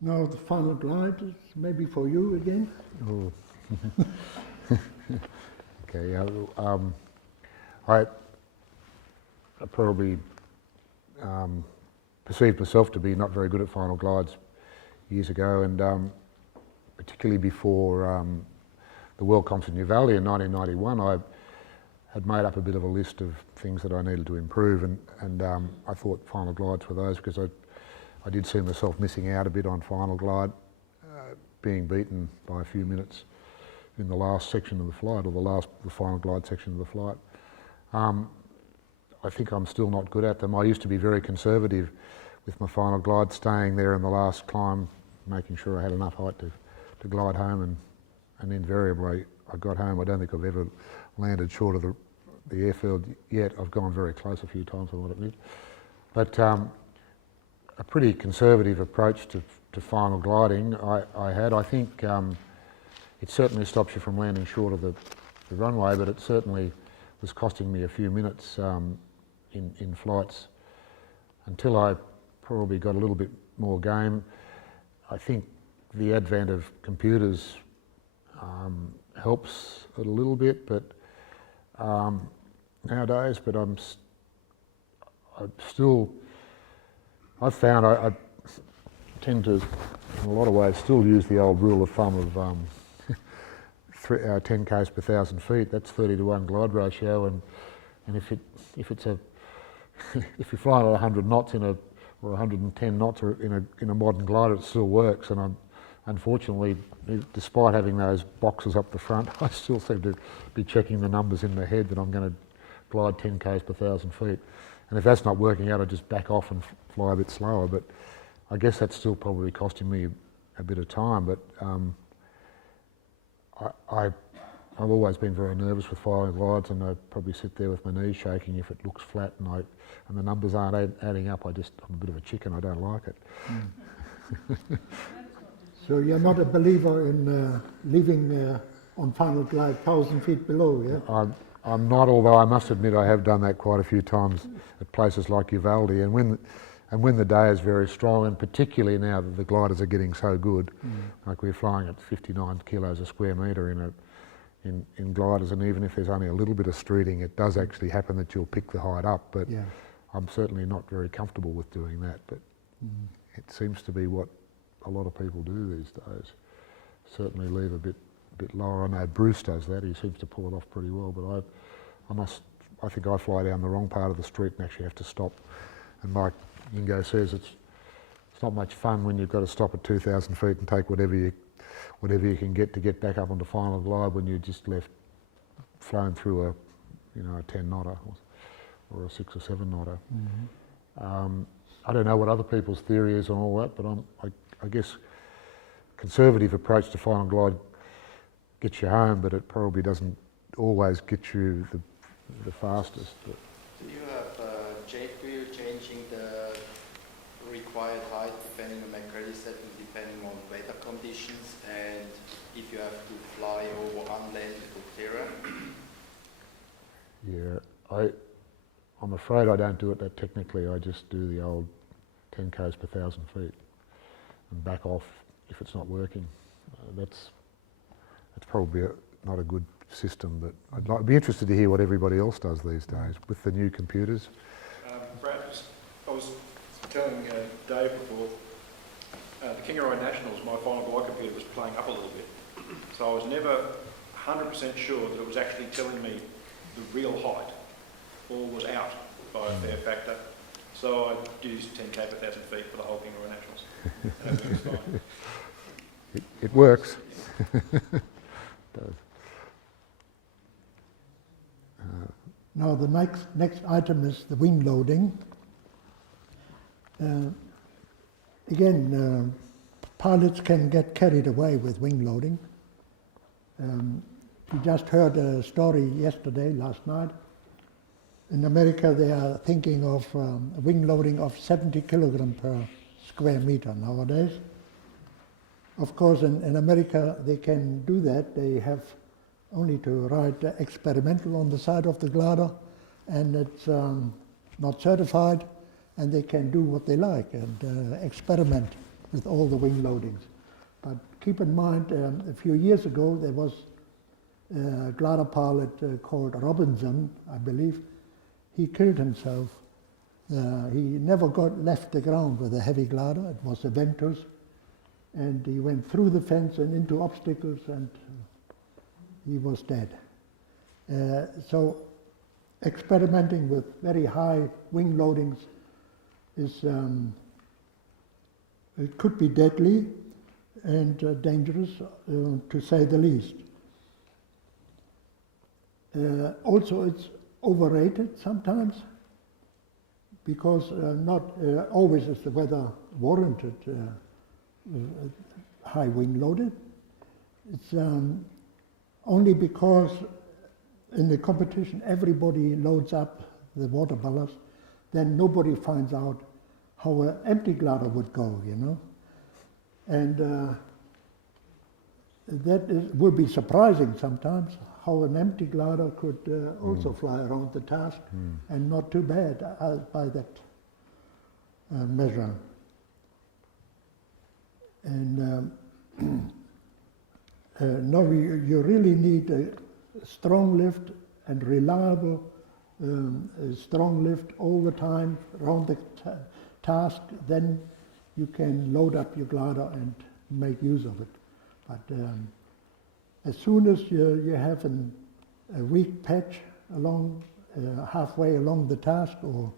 Now the final glide is maybe for you again. Oh. Okay, I probably perceived myself to be not very good at final glides years ago, and particularly before the World Comps in Uvalde in 1991, I had made up a bit of a list of things that I needed to improve, and I thought final glides were those, because I did see myself missing out a bit on final glide, being beaten by a few minutes in the last section of the flight, or the final glide section of the flight. I think I'm still not good at them. I used to be very conservative with my final glide, staying there in the last climb, making sure I had enough height to glide home, and invariably I got home. I don't think I've ever landed short of the airfield yet. I've gone very close a few times, I want to admit. But a pretty conservative approach to final gliding I had. I think it certainly stops you from landing short of the runway, but it certainly was costing me a few minutes in flights until I probably got a little bit more game. I think the advent of computers helps it a little bit, but nowadays, but I've found I tend to, in a lot of ways, still use the old rule of thumb of 10 k's per 1,000 feet. That's 30-to-1 glide ratio, and if you're flying at 100 knots or 110 knots in a modern glider, it still works. And unfortunately, despite having those boxes up the front, I still seem to be checking the numbers in my head that I'm going to glide 10 k's per 1,000 feet. And if that's not working out, I just back off and fly a bit slower. But I guess that's still probably costing me a bit of time. But I've always been very nervous with flying glides, and I probably sit there with my knees shaking if it looks flat and the numbers aren't adding up. I'm a bit of a chicken. I don't like it. Mm. So you're not a believer in leaving on final glide 1,000 feet below, yeah? I'm not, although I must admit I have done that quite a few times at places like Uvalde, and when the day is very strong, and particularly now that the gliders are getting so good, like we're flying at 59 kilos a square metre in gliders, and even if there's only a little bit of streeting, it does actually happen that you'll pick the height up, but yeah. I'm certainly not very comfortable with doing that, but it seems to be what a lot of people do these days. Certainly leave a bit lower. I know Bruce does that. He seems to pull it off pretty well, but I think I fly down the wrong part of the street and actually have to stop. And like Ingo says, it's not much fun when you've got to stop at 2,000 feet and take whatever you can get to get back up onto final glide when you're just flown through a 10 knotter or a 6 or 7 knotter. Mm-hmm. I don't know what other people's theory is on all that, but I guess conservative approach to final glide gets you home, but it probably doesn't always get you the fastest. But. Do you have changing the required height depending on McCready setting, depending on weather conditions, and if you have to fly over unlandable terrain? Yeah, I'm afraid I don't do it that technically. I just do the old 10 k's per 1,000 feet and back off if it's not working. That's probably not a good system, but I'd be interested to hear what everybody else does these days with the new computers. Brad, I was telling Dave before, the Kingaroy Nationals, my final glide computer was playing up a little bit. So I was never 100% sure that it was actually telling me the real height, or was out by a fair factor. So I used 10 k per 1,000 feet for the whole Ingo Renner. And it works fine. It works. It does. Now the next item is the wing loading. Again, pilots can get carried away with wing loading. We just heard a story last night. In America, they are thinking of a wing loading of 70 kilogram per square meter nowadays. Of course, in America, they can do that. They have only to write experimental on the side of the glider, and it's not certified, and they can do what they like and experiment with all the wing loadings. But keep in mind, a few years ago there was a glider pilot called Robinson, I believe. He killed himself. He never left the ground with a heavy glider. It was a Ventus, and he went through the fence and into obstacles, and he was dead. So experimenting with very high wing loadings is it could be deadly and dangerous, to say the least. Also, it's overrated sometimes, because not always is the weather warranted high wing loaded. It's only because in the competition everybody loads up the water ballast, then nobody finds out how an empty glider would go, you know. And that will be surprising sometimes, how an empty glider could also fly around the task, and not too bad by that measure. And no, you really need a strong lift and reliable strong lift all the time around the task. Then you can load up your glider and make use of it. But as soon as you have a weak patch along halfway along the task, or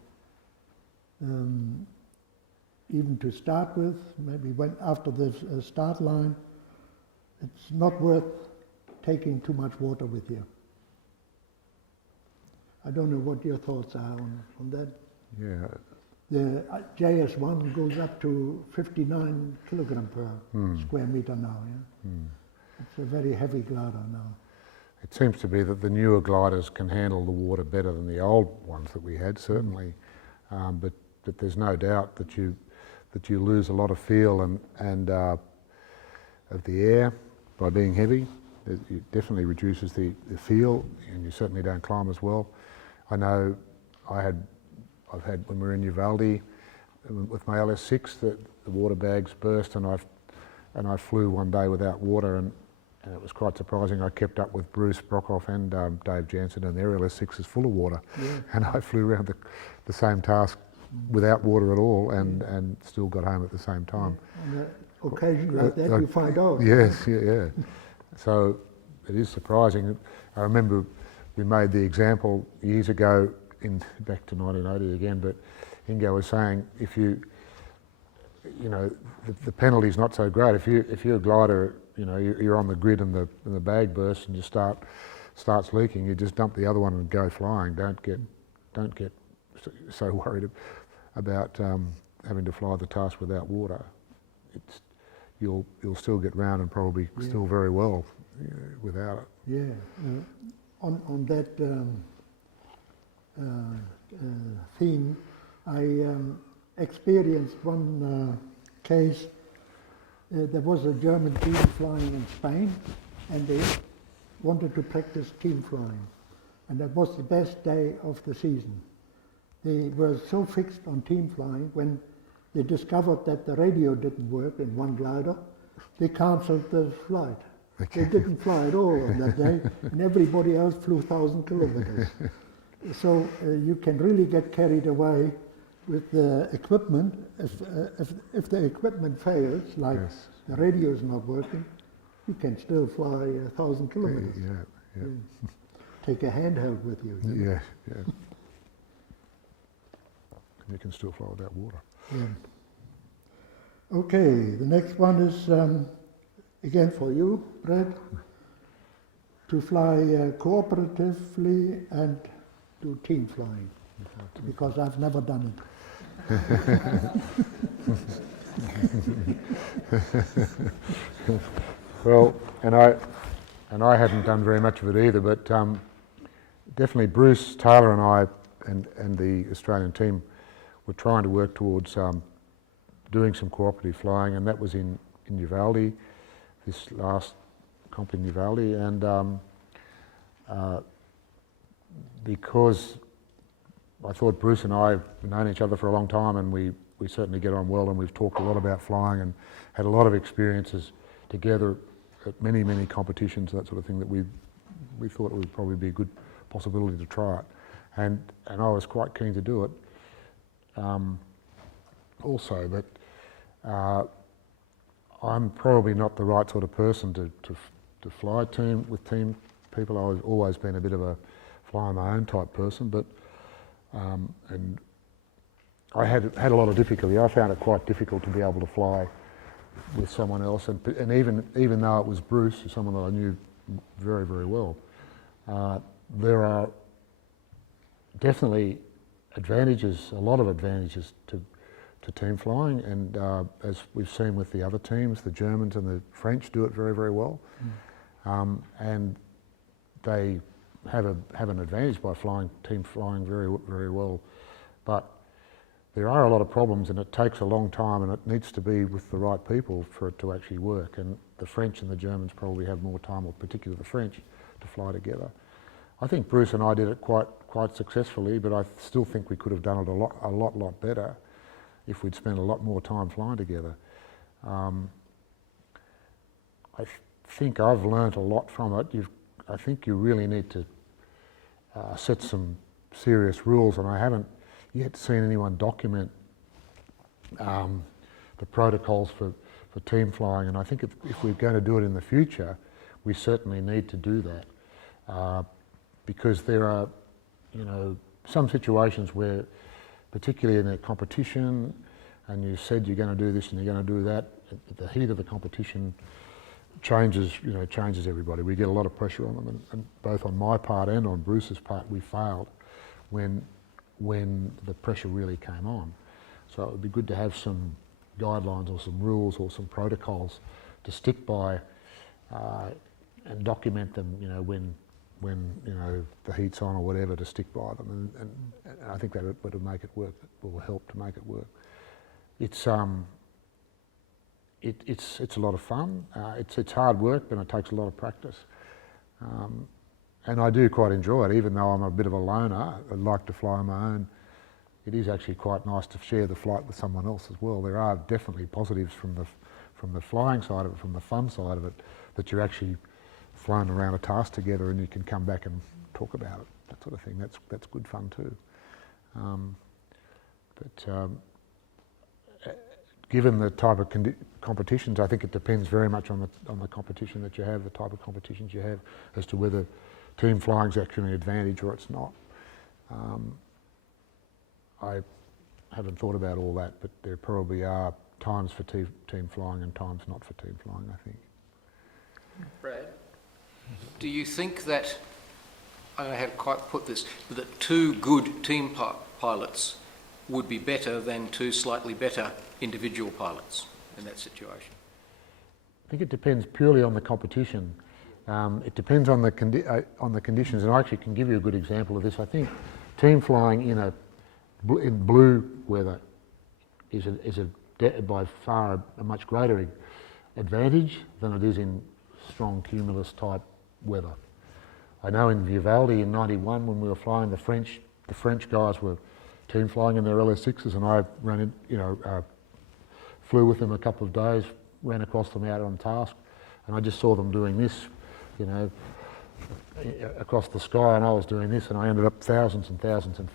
even to start with, maybe after the start line, it's not worth taking too much water with you. I don't know what your thoughts are on that. Yeah. The JS1 goes up to 59 kilogram per square meter now. Yeah? It's a very heavy glider now. It seems to be that the newer gliders can handle the water better than the old ones that we had, certainly. But there's no doubt that you lose a lot of feel and of the air by being heavy. It definitely reduces the feel, and you certainly don't climb as well. I know I've had when we were in Uvalde with my LS6 that the water bags burst, and I flew one day without water, and it was quite surprising. I kept up with Bruce Brockhoff and Dave Jansen, and their LS6 is full of water, and I flew around the same task without water at all, and still got home at the same time. On an occasion like that, you find out. Yes, yeah. So it is surprising. I remember we made the example years ago, back to 1980 again, but Ingo was saying if you know, the penalty's not so great. If you're a glider, you know, you're on the grid and the bag bursts and you starts leaking, you just dump the other one and go flying. Don't get so worried about having to fly the task without water. You'll still get round and probably still very well without it. Yeah. On that theme, I experienced one case. There was a German team flying in Spain, and they wanted to practice team flying, and that was the best day of the season. They were so fixed on team flying, when they discovered that the radio didn't work in one glider, they cancelled the flight. They didn't fly at all on that day, and everybody else flew 1,000 kilometers. So you can really get carried away with the equipment. If the equipment fails, like the radio is not working, you can still fly 1,000 kilometers. Yeah. Take a handheld with you. Yeah. You can still fly without water. Yeah. Okay, the next one is again for you, Brad, to fly cooperatively and do team flying, because I've never done it. Well, and I hadn't done very much of it either, but definitely Bruce Taylor and I and the Australian team were trying to work towards doing some cooperative flying, and that was in Uvalde, this last comp in Uvalde, and because I thought Bruce and I had known each other for a long time, and we we certainly get on well, and we've talked a lot about flying and had a lot of experiences together at many, many competitions, that sort of thing, that we thought it would probably be a good possibility to try it. And I was quite keen to do it also, but I'm probably not the right sort of person to fly with team people. I've always been a bit of a fly on my own type person, but and I had a lot of difficulty. I found it quite difficult to be able to fly with someone else, and even though it was Bruce, someone that I knew very, very well, there are definitely advantages, a lot of advantages to team flying, and as we've seen with the other teams, the Germans and the French do it very, very well, and they have an advantage by team flying very, very well. But there are a lot of problems, and it takes a long time, and it needs to be with the right people for it to actually work. And the French and the Germans probably have more time, or particularly the French, to fly together. I think Bruce and I did it quite successfully, but I still think we could have done it a lot better if we'd spent a lot more time flying together. I think I've learnt a lot from it. I think you really need to set some serious rules, and I haven't yet seen anyone document the protocols for team flying, and I think if we're going to do it in the future, we certainly need to do that, because there are, some situations where, particularly in a competition, and you said you're going to do this and you're going to do that, the heat of the competition changes everybody. We get a lot of pressure on them, and both on my part and on Bruce's part, we failed when the pressure really came on. So it would be good to have some guidelines or some rules or some protocols to stick by and document them, when the heat's on or whatever, to stick by them, and I think that would make it work. It will help to make it work. It's a lot of fun. It's hard work, but it takes a lot of practice. And I do quite enjoy it, even though I'm a bit of a loner. I like to fly on my own. It is actually quite nice to share the flight with someone else as well. There are definitely positives from the flying side of it, from the fun side of it, that you're actually flown around a task together and you can come back and talk about it, that sort of thing. That's good fun too. Given the type of competitions, I think it depends very much on the competition that you have, the type of competitions you have, as to whether team flying is actually an advantage or it's not. I haven't thought about all that, but there probably are times for team flying and times not for team flying, I think. Brad, do you think that, I don't know how to quite put this, that two good team pilots would be better than two slightly better individual pilots in that situation? I think it depends purely on the competition. It depends on the conditions, and I actually can give you a good example of this. I think team flying in blue weather is by far a much greater advantage than it is in strong cumulus type weather. I know in Vivaldi in '91, when we were flying, the French guys were team flying in their LS6s, and I flew with them a couple of days, ran across them out on task, and I just saw them doing this, across the sky, and I was doing this, and I ended up thousands and thousands of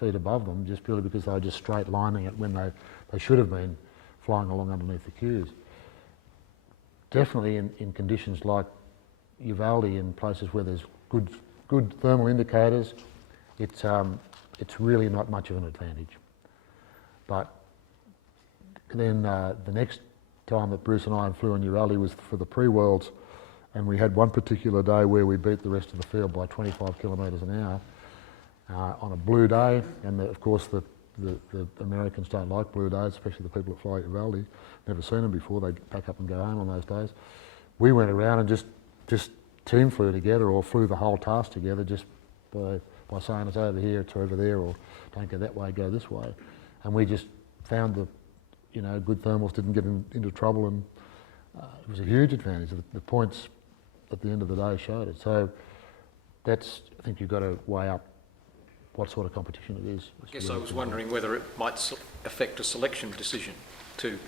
feet above them, just purely because they were just straight lining it when they should have been flying along underneath the queues. Definitely in conditions like Uvalde, in places where there's good thermal indicators, it's really not much of an advantage. But then the next time that Bruce and I flew on Uvalde was for the pre-worlds, and we had one particular day where we beat the rest of the field by 25 kilometres an hour on a blue day, and of course the Americans don't like blue days, especially the people that fly at Uvalde. Never seen them before. They pack up and go home on those days. We went around and just team flew together, or flew the whole task together, just by saying it's over here, it's over there, or don't go that way, go this way. And we just found that good thermals didn't get into trouble, and it was a huge advantage. The points at the end of the day showed it. So I think you've got to weigh up what sort of competition it is. I guess I was wondering whether it might affect a selection decision to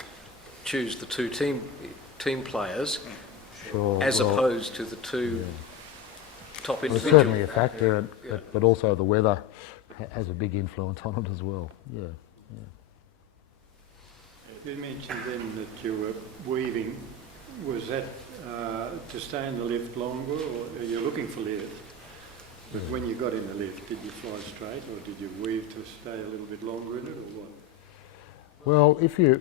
choose the two team players Sure, as well, opposed to the two top Well, it's individuals. certainly a factor, but also the weather has a big influence on it as well. Yeah. You mentioned then that you were weaving. Was that to stay in the lift longer, or are you looking for lift? But when you got in the lift, did you fly straight, or did you weave to stay a little bit longer in it, or what? Well, if you're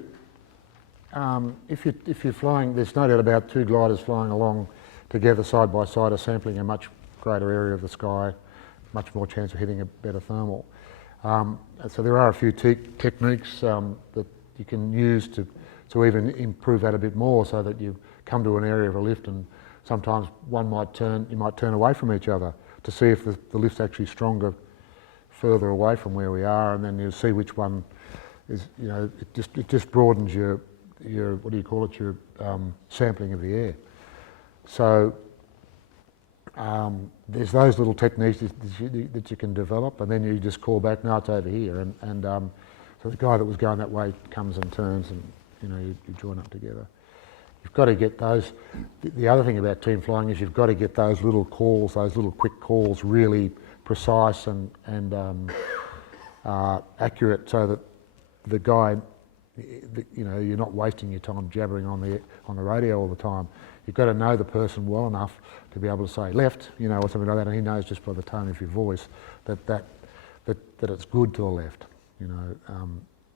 flying, there's no doubt about two gliders flying along together side by side are sampling a much greater area of the sky, much more chance of hitting a better thermal. So there are a few techniques that you can use to even improve that a bit more, so that you come to an area of a lift and sometimes you might turn away from each other to see if the lift's actually stronger further away from where we are, and then you see which one is, it just broadens your what do you call it, your sampling of the air. So there's those little techniques that you can develop, and then you just call back, no, it's over here, and so the guy that was going that way comes and turns, and you join up together. You've got to get those. The other thing about team flying is you've got to get those little calls, those little quick calls, really precise and accurate, so that the guy, you're not wasting your time jabbering on the radio all the time. You've got to know the person well enough to be able to say left, or something like that, and he knows just by the tone of your voice that it's good to the left,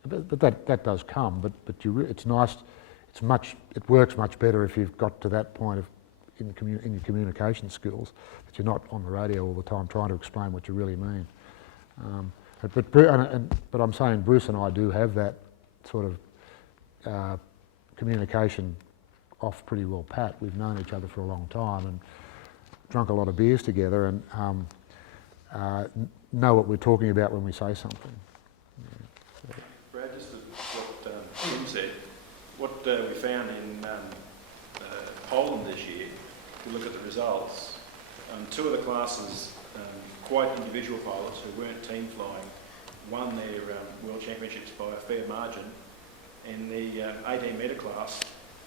But that does come. But it's nice. It works much better if you've got to that point in your communication skills, that you're not on the radio all the time trying to explain what you really mean. But I'm saying Bruce and I do have that sort of communication off pretty well pat. We've known each other for a long time and drunk a lot of beers together, and know what we're talking about when we say something. Brad, just what Tim said, what we found in Poland this year, if you look at the results, two of the classes, quite individual pilots who weren't team flying, won their World Championships by a fair margin. In the 18 metre class,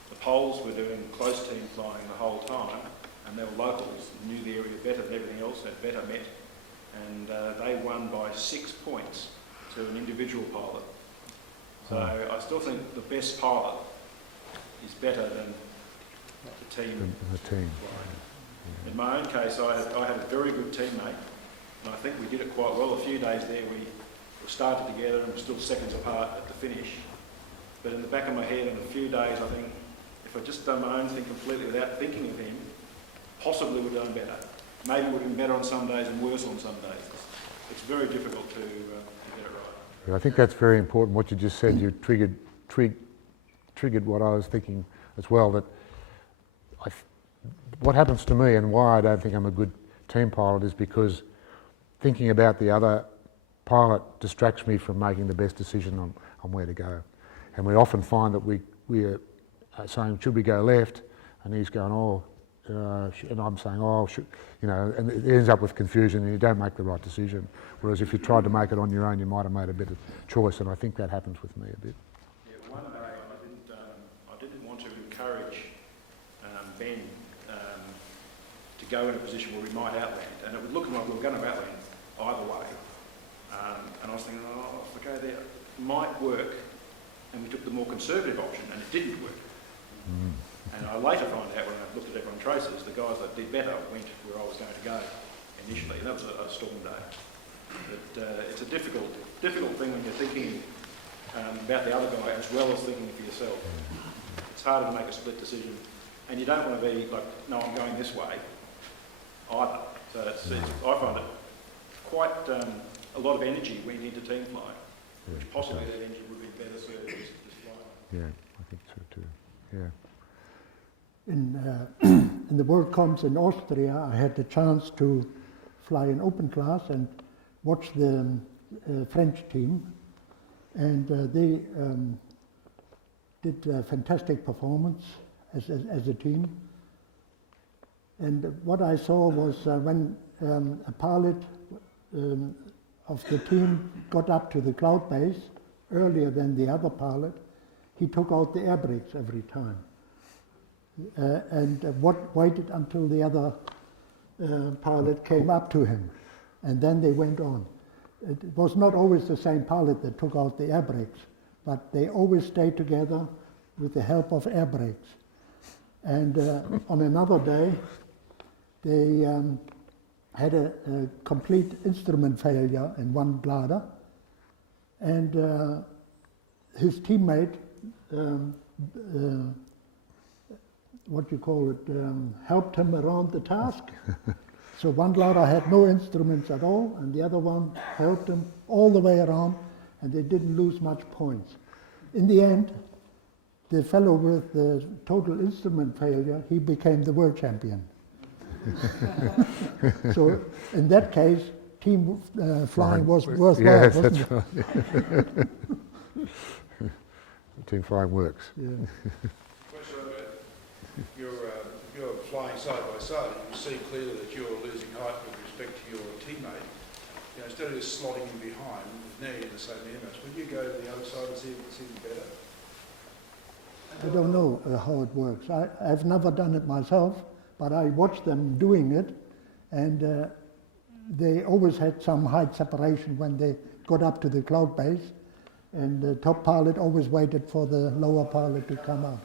the Poles were doing close team flying the whole time, and they were locals, knew the area better than everything else, had better met, and they won by 6 points to an individual pilot. So I still think the best pilot is better than the team. In my own case, I had a very good teammate, and I think we did it quite well. A few days there we started together and were still seconds apart at the finish. But in the back of my head, in a few days, I think if I'd just done my own thing completely without thinking of him, possibly would have done better. Maybe would have been better on some days and worse on some days. It's very difficult to get it right. Yeah, I think that's very important. What you just said, you triggered what I was thinking as well. That what happens to me and why I don't think I'm a good team pilot is because thinking about the other pilot distracts me from making the best decision on where to go. And we often find that we are saying, should we go left? And he's going, and I'm saying, and it ends up with confusion and you don't make the right decision. Whereas if you tried to make it on your own, you might have made a better choice, and I think that happens with me a bit. Yeah, one day I didn't want to encourage Ben to go in a position where we might outland, and it was looking like we were going to outland either way. And I was thinking, if I go there, it might work. And we took the more conservative option, and it didn't work. And I later found out when I looked at everyone traces, the guys that did better went where I was going to go initially, and that was a storm day. But it's a difficult thing when you're thinking about the other guy as well as thinking for yourself. It's harder to make a split decision, and you don't want to be like, no, I'm going this way either. So I find it quite a lot of energy went into team flying, which possibly that engine would be better suited to this flying. Yeah, I think so too. Yeah. In the World Comps in Austria, I had the chance to fly in open class and watch the French team, and they did a fantastic performance as a team. And what I saw was when a pilot of the team got up to the cloud base earlier than the other pilot, he took out the air brakes every time. And waited until the other pilot came up to him, and then they went on. It was not always the same pilot that took out the air brakes, but they always stayed together with the help of air brakes. And on another day, they had a complete instrument failure in one bladder, and his teammate, helped him around the task. So one bladder had no instruments at all, and the other one helped him all the way around, and they didn't lose much points. In the end, the fellow with the total instrument failure, he became the world champion. So in that case, team flying was worthwhile, Yes, wasn't that's it? right. Team flying works. Yeah. You're flying side by side, and you see clearly that you're losing height with respect to your teammate. You know, instead of just slotting in behind, now you're in the same air mass. Would you go to the other side and see if it's even better? I don't know how it works. I've never done it myself, but I watched them doing it, and they always had some height separation when they got up to the cloud base, and the top pilot always waited for the lower pilot to come up.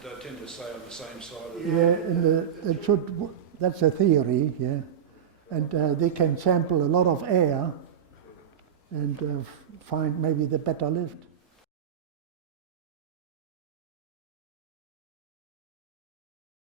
But they tend to stay on the same side of Yeah, that's a theory, yeah. And they can sample a lot of air and find maybe the better lift.